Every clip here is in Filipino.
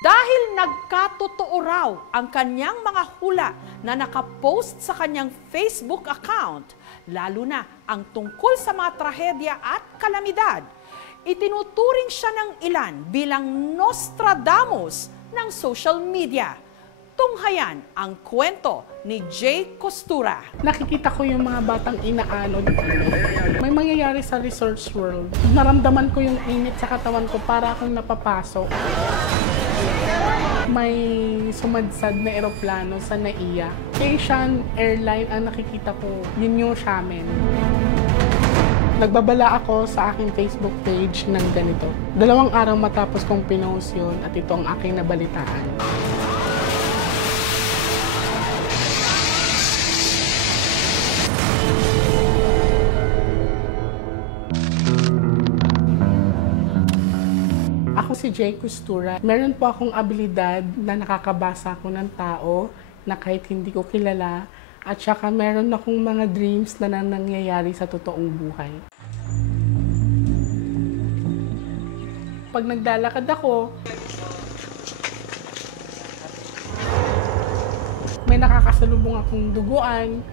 Dahil nagkatotoo raw ang kanyang mga hula na nakapost sa kanyang Facebook account, lalo na ang tungkol sa mga trahedya at kalamidad, itinuturing siya ng ilan bilang Nostradamus ng social media. Tunghayan ang kwento ni Jay Costura. Nakikita ko yung mga batang inaanod. May mangyayari sa Resorts World. Naramdaman ko yung init sa katawan ko para akong napapasok. May sumadsad na eroplano sa NAIA. Asian Airline ang nakikita ko. Yun yung Xiamen. Nagbabala ako sa aking Facebook page ng ganito. 2 araw matapos kong pinost yun at ito ang aking nabalitaan. Ako si Jay Costura. Meron po akong abilidad na nakakabasa ko ng tao na kahit hindi ko kilala. At saka meron akong mga dreams na nangyayari sa totoong buhay. Pag naglalakad ako, may nakakasalubong akong duguan.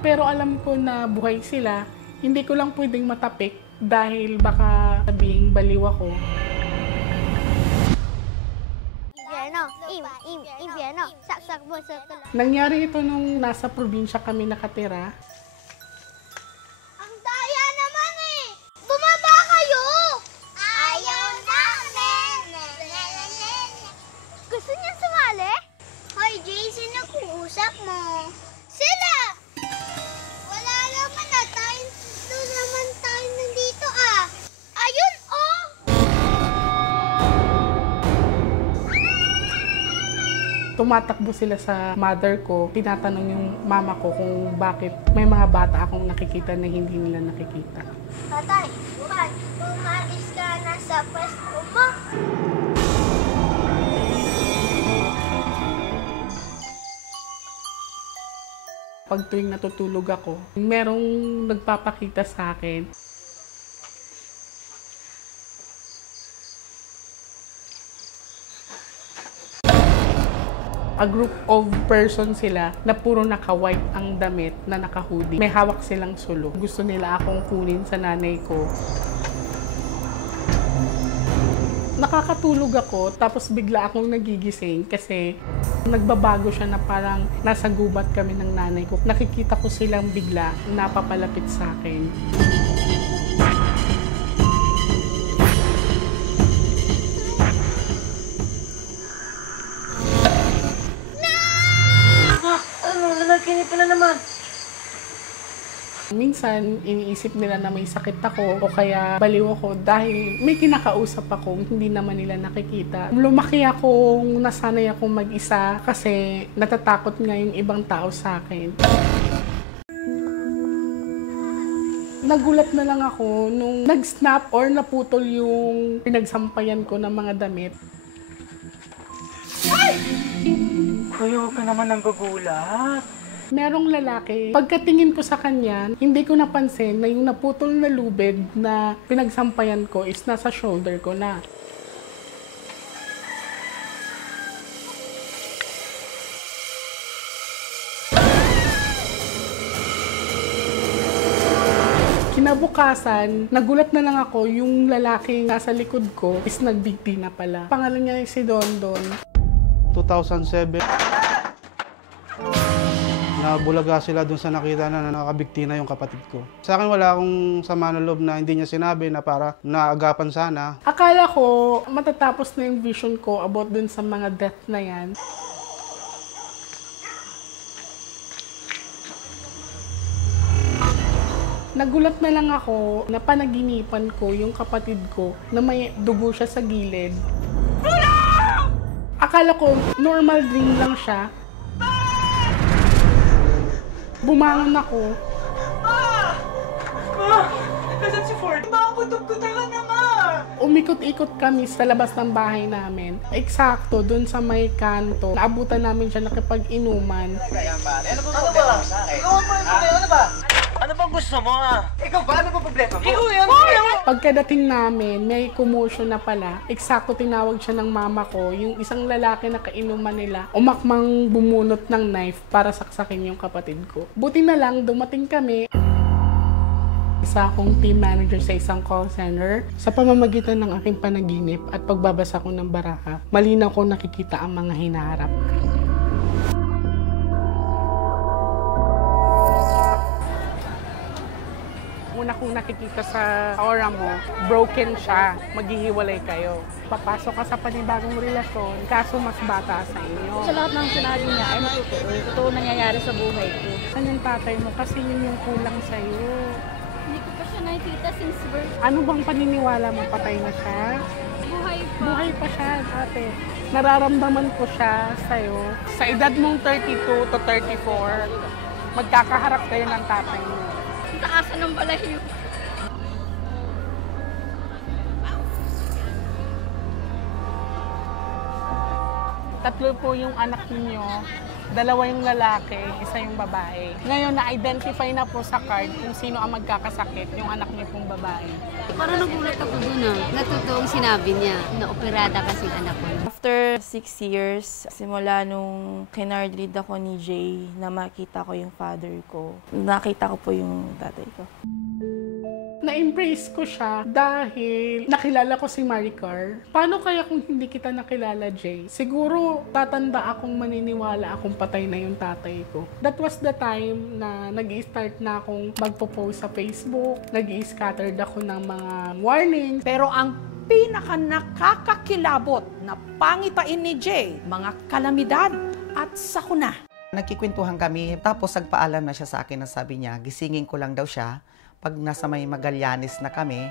Pero alam ko na buhay sila, hindi ko lang pwedeng matapik dahil baka sabihing baliw ako. Nangyari ito nung nasa probinsya kami nakatira. Ang daya naman eh! Bumaba kayo! Ayaw namin! Gusto niya sumali? Hoy, Jason, nag-uusap mo. Sila! Wala naman na tayo. Doon naman tayo nandito ah. Ayun oh! Tumatakbo sila sa mother ko. Tinatanong yung mama ko kung bakit may mga bata akong nakikita na hindi nila nakikita. Tatay, bukan, umalis ka na sa pwesto mo. Pag tuwing natutulog ako, merong nagpapakita sa akin. A group of person sila na puro naka-white ang damit na naka-hoodie. May hawak silang sulo. Gusto nila akong kunin sa nanay ko. Nakakatulog ako, tapos bigla akong nagigising kasi nagbabago siya na parang nasa gubat kami ng nanay ko. Nakikita ko silang bigla napapalapit sa akin. Nanaginip ka na naman. Minsan, iniisip nila na may sakit ako o kaya baliw ako dahil may kinakausap ako, hindi naman nila nakikita. Lumaki akong nasanay akong mag-isa kasi natatakot nga yung ibang tao sa akin. Nagulat na lang ako nung nag-snap or naputol yung pinagsampayan ko ng mga damit. Kuya, huwag ka naman nang gugulat. Merong lalaki, pagkatingin ko sa kanya, hindi ko napansin na yung naputol na lubid na pinagsampayan ko is nasa shoulder ko na. Kinabukasan, nagulat na lang ako yung lalaki nasa likod ko is nagbigti na pala. Pangalan niya ay si Dondon. 2007, nabulaga sila dun sa nakita na nakabigti na yung kapatid ko. Sa akin wala akong sama ng loob na hindi niya sinabi na para naagapan sana. Akala ko matatapos na yung vision ko about dun sa mga death na yan. Nagulat na lang ako na panaginipan ko yung kapatid ko na may dugo siya sa gilid. Akala ko normal dream lang siya. Bumangon ako. Nasaan si Ford? Bakit ka naman? Umikot-ikot kami sa labas ng bahay namin. Eksakto, dun sa may kanto. Naabutan namin siya nakipag-inuman. Ano ba? Ano ba? Ano ba? Ano bang gusto mo Ikaw ba? Ano ba problema mo? Ikaw yan! Pagkadating namin, may commotion na pala. Eksakto tinawag siya ng mama ko, yung isang lalaki na kainuman nila, umakmang bumunot ng knife para saksakin yung kapatid ko. Buti na lang, dumating kami. Isa akong team manager sa isang call center. Sa pamamagitan ng aking panaginip at pagbabasa ko ng baraha, malinaw ko nakikita ang mga hinaharap. Una kong nakikita sa aura mo, broken siya, maghihiwalay kayo. Papasok ka sa panibagong relasyon, kaso mas bata sa inyo. Sa lahat ng sinabi niya ay totoo. Totoo nangyayari sa buhay ko. Saan yung tatay mo? Kasi yun yung kulang sa'yo. Hindi ko pa siya nakikita since birth. Ano bang paniniwala mo? Patay na siya? Buhay pa. Buhay pa siya, ate. Nararamdaman ko siya sa'yo. Sa edad mong 32 to 34, magkakaharap kayo ng tatay mo. Ang taasan ng balahiyo. Tatlo po yung anak ninyo, dalawa yung lalaki, isa yung babae. Ngayon, na-identify na po sa card kung sino ang magkakasakit, yung anak niyo pong babae. Parang nagulat ako dun na totoong sinabi niya na operada kasing anak ko. After 6 years, simula nung kinardread ako ni Jay na makita ko yung father ko, nakita ko po yung tatay ko. Na-embrace ko siya dahil nakilala ko si Maricar. Paano kaya kung hindi kita nakilala, Jay? Siguro tatanda akong maniniwala akong patay na yung tatay ko. That was the time na nag-i-start na akong magpo-post sa Facebook, nag-i-scattered ako ng mga warnings. Pero ang pinaka nakakakilabot na pangitain ni Jay, mga kalamidad at sakuna. Nagkikwentuhan kami, tapos nagpaalam na siya sa akin na sabi niya, gisingin ko lang daw siya pag nasa may Magallanes na kami.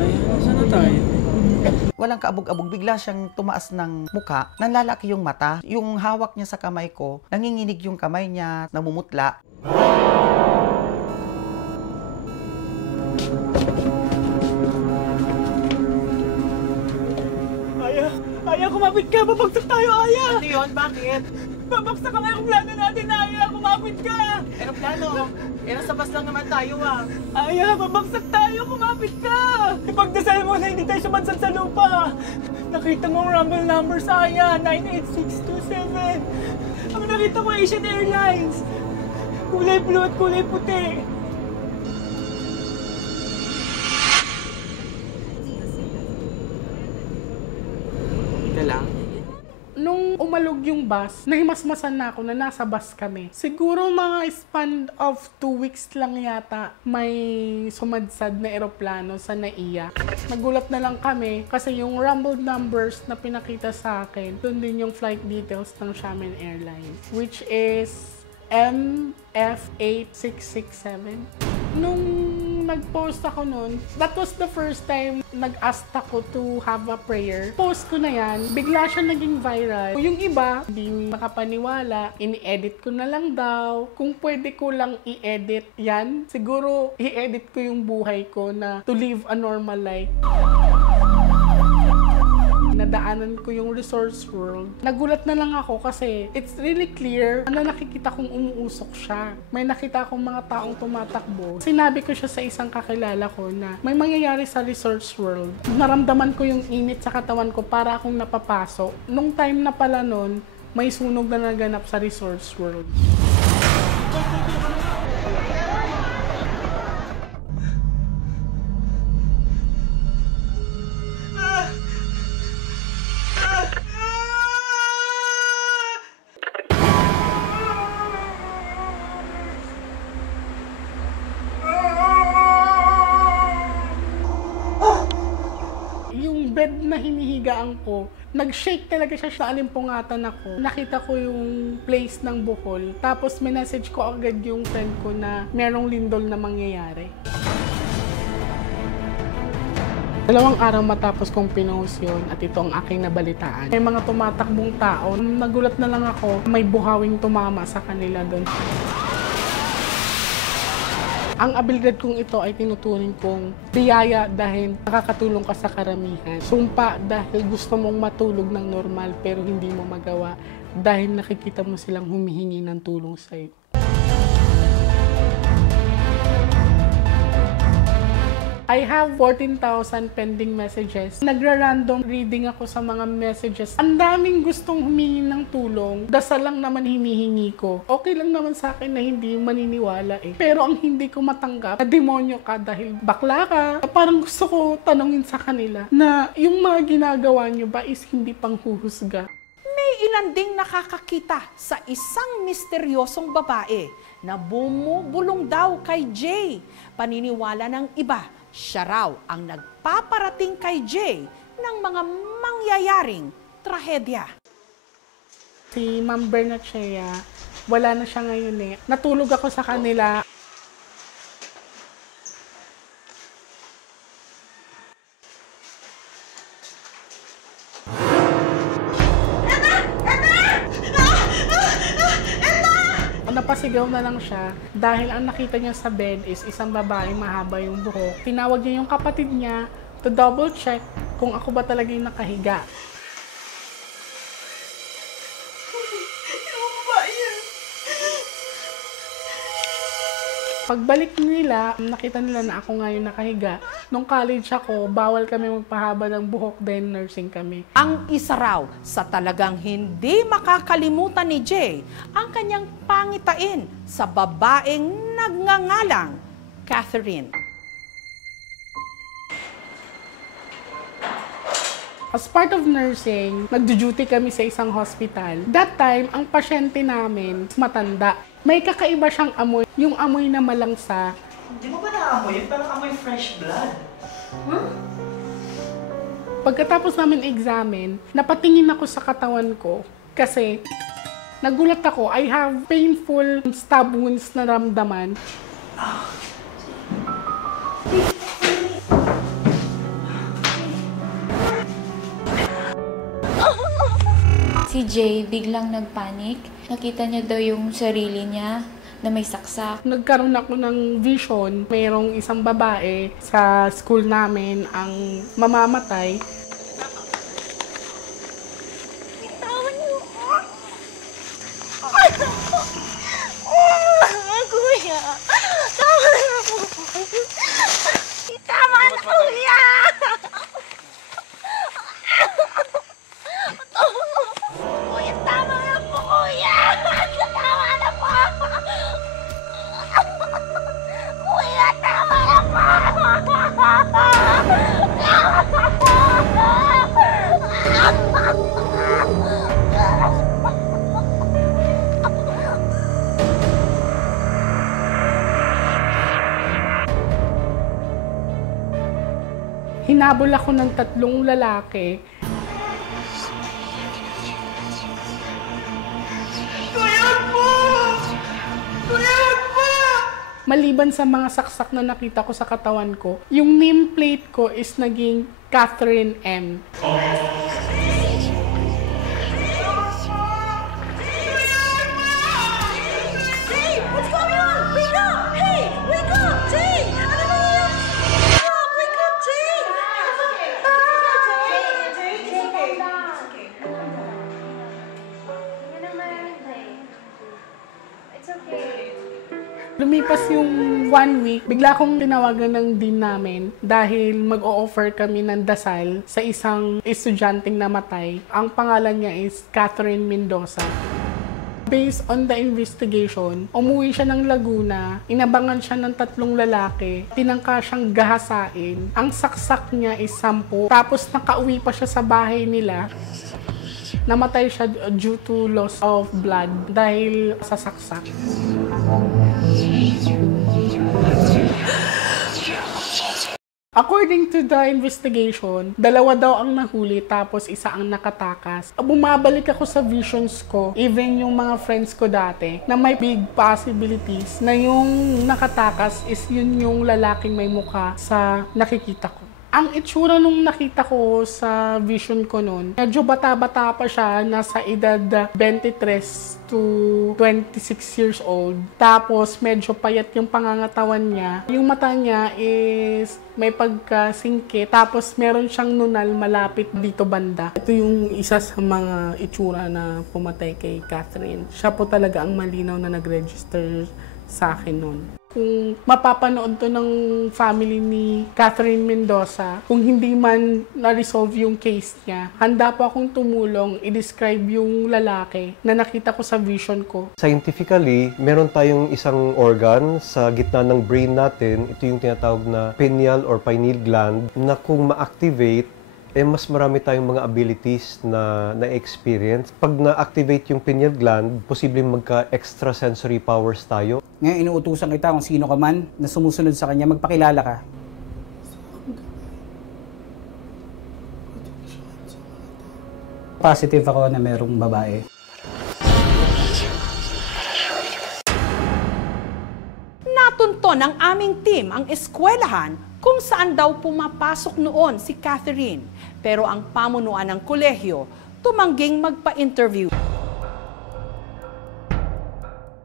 Ay, saan na tayo? Walang kaabog-abog, bigla siyang tumaas ng muka, nanlalaki yung mata, yung hawak niya sa kamay ko, nanginginig yung kamay niya, namumutla. Aya, kumapit ka! Babagsak tayo, Aya! Ano yun? Bakit? Babagsak ang aeroplano natin, Aya! Kumapit ka! Aeroplano? Nasa bus lang naman tayo, Aya, babagsak tayo! Kumapit ka! Ipagdasal mo na hindi tayo sumansad sa lupa! Nakita mo ang rumble numbers, Aya! 98627! Ang nakita ko, Asian Airlines! Kulay blue at kulay puti! Nung umalog yung bus, nahimasmasan na ako na nasa bus kami. Siguro mga span of 2 weeks lang yata may sumadsad na eroplano sa NAIA. Nagulat na lang kami kasi yung rumble numbers na pinakita sa akin, doon din yung flight details ng Xiamen Airlines, which is MF8667. Nung nag-post ako nun, that was the first time nag-ask ako to have a prayer. Post ko na yan, bigla siya naging viral. Yung iba, hindi makapaniwala, ini-edit ko na lang daw. Kung pwede ko lang i-edit yan, siguro i-edit ko yung buhay ko na to live a normal life. Nadaanan ko yung Resorts World. Nagulat na lang ako kasi it's really clear na nakikita kong umuusok siya. May nakita akong mga taong tumatakbo. Sinabi ko siya sa isang kakilala ko na may mangyayari sa Resorts World. Naramdaman ko yung init sa katawan ko para akong napapasok. Nung time na pala nun, may sunog na naganap sa Resorts World. Bed na hinihigaan ko, nag-shake talaga siya, naalimpungatan ako. Nakita ko yung place ng Bohol, tapos minessage ko agad yung friend ko na merong lindol na mangyayari. 2 araw matapos kong pinost yun at ito ang aking nabalitaan. May mga tumatakbong tao, nagulat na lang ako, may buhawing tumama sa kanila doon. Ang abilidad kong ito ay tinuturing kong biyaya dahil nakakatulong ka sa karamihan. Sumpa dahil gusto mong matulog ng normal pero hindi mo magawa dahil nakikita mo silang humihingi ng tulong sa'yo. I have 14,000 pending messages. Nagra-random reading ako sa mga messages. Ang daming gustong humingi ng tulong. Dasal lang naman hinihingi ko. Okay lang naman sa akin na hindi maniniwala eh. Pero ang hindi ko matanggap, na demonyo ka dahil bakla ka. Parang gusto ko tanungin sa kanila na yung mga ginagawa nyo ba is hindi panghuhusga. May ilan ding nakakakita sa isang misteryosong babae na bumubulong daw kay Jay. Paniniwala ng iba, siya raw ang nagpaparating kay Jay ng mga mangyayaring trahedya. Si Ma'am Bernachea, wala na siya ngayon eh. Natulog ako sa kanila. Napasigaw na lang siya dahil ang nakita niya sa bed is isang babae mahaba yung buhok. Tinawag niya yung kapatid niya to double check kung ako ba talaga yung nakahiga. Pagbalik nila, nakita nila na ako nga yung nakahiga. Nung college ako, bawal kami magpahaba ng buhok dahil nursing kami. Ang isa raw sa talagang hindi makakalimutan ni Jay ang kanyang pangitain sa babaeng nagngangalang Catherine. As part of nursing, nagdu-duty kami sa isang hospital. That time, ang pasyente namin matanda. May kakaiba siyang amoy, yung amoy na malangsa. Hindi mo ba naamoy? Parang amoy fresh blood. Huh? Pagkatapos namin examine, napatingin ako sa katawan ko kasi nagulat ako. I have painful stab wounds na ramdaman. Si Jay biglang nagpanik. Nakita niya daw yung sarili niya na may saksak. Nagkaroon ako ng vision. Mayroong isang babae sa school namin ang mamamatay. Bitawan niyo ako. Kuya, tama na po. Tama na, kuya. Kuya, tama na po, kuya. Tama na po. Kuya, tama na po. Hinabol ako ng 3 lalaki. Maliban sa mga saksak na nakita ko sa katawan ko, yung nameplate ko is naging Catherine M. What's going on? Wake up! Hey! Wake up! Jay! Ano nangyayari? Wake up! Wake up, Jay! It's okay. Jay, it's okay. It's okay. Yan naman, Jay. It's okay. Lumipas yung 1 week, bigla akong tinawagan ng dean namin dahil mag-o-offer kami ng dasal sa isang estudyanteng namatay. Ang pangalan niya is Catherine Mendoza. Based on the investigation, umuwi siya ng Laguna, inabangan siya ng 3 lalaki, tinangka siyang gahasain. Ang saksak niya is 10, tapos nakauwi pa siya sa bahay nila. Namatay siya due to loss of blood dahil sa saksak. According to the investigation, 2 daw ang nahuli tapos 1 ang nakatakas. Bumabalik ako sa visions ko, even yung mga friends ko dati, na may big possibilities na yung nakatakas is yun yung lalaking may mukha sa nakikita ko. Ang itsura nung nakita ko sa vision ko noon, medyo bata-bata pa siya, nasa edad 23 to 26 years old. Tapos medyo payat yung pangangatawan niya. Yung mata niya is may pagkasingkit. Tapos meron siyang nunal malapit dito banda. Ito yung isa sa mga itsura na pumatay kay Catherine. Siya po talaga ang malinaw na nag-register sa akin noon. Kung mapapanood to ng family ni Catherine Mendoza, kung hindi man na-resolve yung case niya, handa po akong tumulong i-describe yung lalaki na nakita ko sa vision ko. Scientifically, meron tayong isang organ sa gitna ng brain natin. Ito yung tinatawag na pineal or pineal gland na kung ma-activate, mas marami tayong mga abilities na na-experience. Pag na-activate yung pineal gland, posibleng magka-extrasensory powers tayo. Ngayon, inuutusan kita kung sino ka man na sumusunod sa kanya, magpakilala ka. Positive ako na merong babae. Natunto ng aming team ang eskwelahan kung saan daw pumapasok noon si Catherine. Pero ang pamunuan ng kolehiyo tumangging magpa-interview.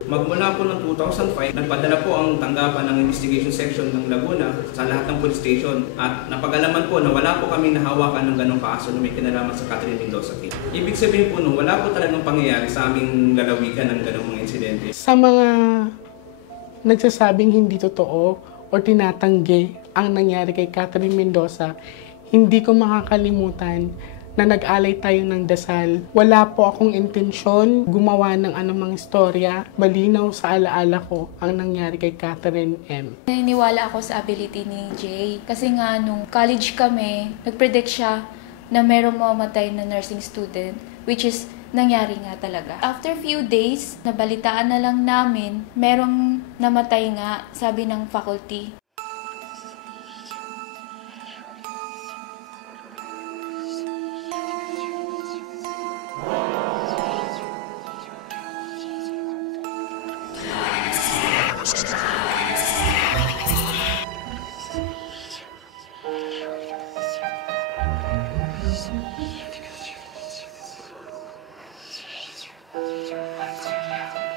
Magmula po ng 2005, nagpadala po ang tanggapan ng investigation section ng Laguna sa lahat ng police station at napag-alaman po na wala po kami nahawakan ng ganong kaso na may kinalaman sa Catherine Mendoza case. Ibig sabihin po nung wala po talagang pangyayari sa aming lalawigan ng ganong mga insidente. Sa mga nagsasabing hindi totoo o tinatanggi ang nangyari kay Catherine Mendoza, hindi ko makakalimutan na nag-alay tayo ng dasal. Wala po akong intensyon gumawa ng anumang istorya. Malinaw sa alaala ko ang nangyari kay Catherine M. Naniniwala ako sa ability ni Jay. Kasi nga nung college kami, nag-predict siya na merong mamatay na nursing student, which is nangyari nga talaga. After few days, nabalitaan na lang namin, merong namatay nga, sabi ng faculty.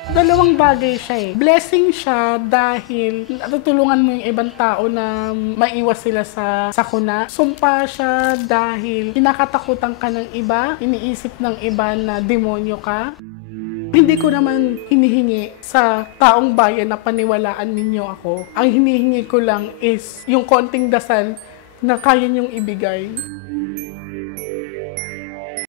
Dalawang bagay siya eh. Blessing siya dahil natutulungan mo yung ibang tao na maiwas sila sa sakuna. Sumpa siya dahil kinakatakutan ka ng iba, iniisip ng iba na demonyo ka. Hindi ko naman hinihingi sa taong bayan na paniwalaan ninyo ako. Ang hinihingi ko lang is yung konting dasal na kaya niyong ibigay.